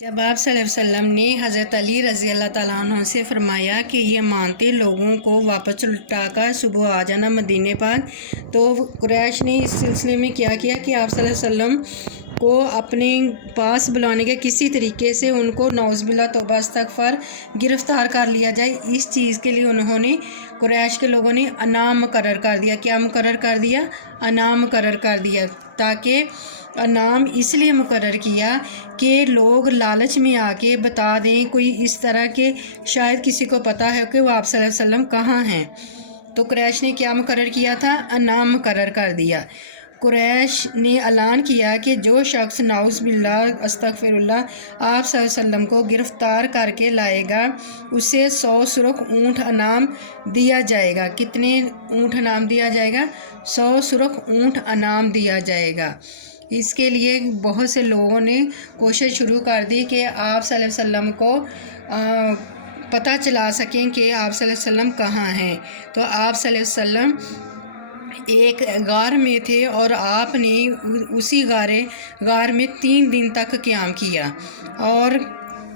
جب آپ صلی اللہ علیہ وسلم نے حضرت علی رضی اللہ تعالیٰ عنہ سے فرمایا کہ یہ مانتے لوگوں کو واپس لٹا کر صبح آ جانا مدینے پر، تو قریش نے اس سلسلے میں کیا کہ آپ صلی اللہ علیہ وسلم کو اپنے پاس بلانے کے کسی طریقے سے ان کو نعوذ باللہ توبہ استغفار گرفتار کر لیا جائے۔ اس چیز کے لیے انہوں نے قریش کے لوگوں نے انعام مقرر کر دیا۔ کیا مقرر کر دیا؟ انعام مقرر کر دیا۔ تاکہ انعام اس لیے مقرر کیا کہ لوگ لالچ میں آ کے بتا دیں کوئی اس طرح کہ شاید کسی کو پتہ ہے کہ وہ آپ صلی اللہ علیہ وسلم کہاں ہیں۔ تو قریش نے کیا مقرر کیا تھا؟ انعام مقرر کر دیا۔ قریش نے اعلان کیا کہ جو شخص نعوذ باللہ استغفر اللہ آپ صلی اللہ علیہ وسلم کو گرفتار کر کے لائے گا اسے 100 سرخ اونٹ انعام دیا جائے گا۔ کتنے اونٹ انعام دیا جائے گا؟ 100 سرخ اونٹ انعام دیا جائے گا۔ اس کے لیے بہت سے لوگوں نے کوشش شروع کر دی کہ آپ صلی اللہ علیہ وسلم کو پتہ چلا سکیں کہ آپ صلی اللہ علیہ وسلم کہاں ہیں۔ تو آپ صلی اللہ علیہ وسلم ایک غار میں تھے اور آپ نے اسی غار میں 3 دن تک قیام کیا، اور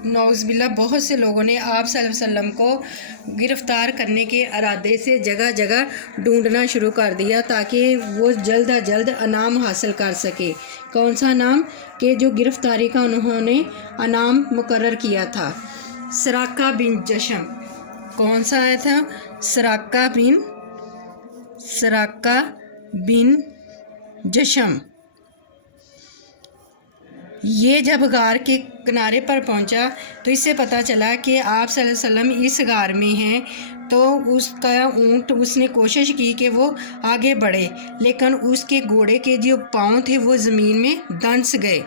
نعوذ باللہ بہت سے لوگوں نے آپ صلی اللہ علیہ وسلم کو گرفتار کرنے کے ارادے سے جگہ جگہ ڈھونڈنا شروع کر دیا تاکہ وہ جلد از جلد انعام حاصل کر سکے۔ کون سا انعام؟ کہ جو گرفتاری کا انہوں نے انعام مقرر کیا تھا، سراقہ بن جشم۔ کون سا آیا تھا؟ سراقہ بن جشم۔ یہ جب غار کے کنارے پر پہنچا تو اس سے پتہ چلا کہ آپ صلی اللہ علیہ وسلم اس غار میں ہیں، تو اس کا اونٹ اس نے کوشش کی کہ وہ آگے بڑھے، لیکن اس کے گھوڑے کے جو پاؤں تھے وہ زمین میں دنس گئے۔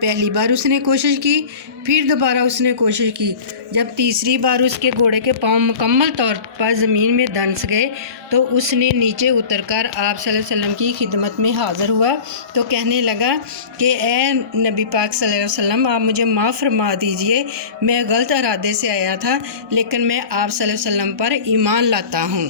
پہلی بار اس نے کوشش کی، پھر دوبارہ اس نے کوشش کی۔ جب تیسری بار اس کے گھوڑے کے پاؤں مکمل طور پر زمین میں دنس گئے تو اس نے نیچے اتر کر آپ صلی اللہ علیہ وسلم کی خدمت میں حاضر ہوا، تو کہنے لگا کہ اے نبی پاک صلی اللہ علیہ وسلم، آپ مجھے معاف فرما دیجئے، میں غلط ارادے سے آیا تھا، لیکن میں آپ صلی اللہ علیہ وسلم پر ایمان لاتا ہوں۔